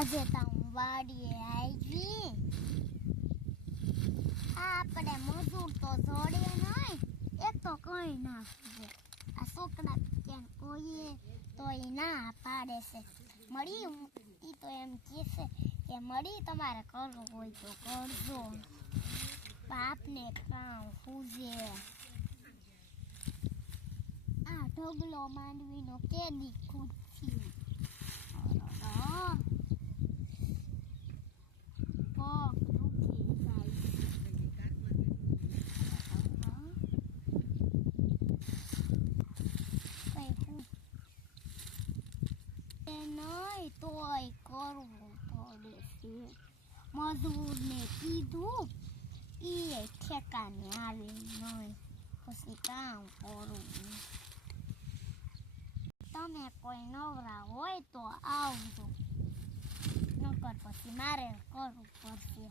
આજે તો હું વાડીએ આવી. આપણે મજૂર તો જોડે નહીં, એક તો કઈ ના પૂછે. આ છોકરા ક્યાં કોઈએ તો એ ના પાડે છે. મળી ઈ તો એમ કહે છે કે મળી તમારે કરવું હોય તો કરજો, બાપને કામ પૂજે. આ ઢગલો માંડવીનો કેદી ખુરશી પગ દુખે જાય. નહીં તોય કરવું પડે છે. મજૂરને કીધું એ ઠેકાને આવે નહીં, પછી કામ કરવું. તમે કોઈ નવરા હોય તો આવજો, નકર પછી મારે કરવું પડશે.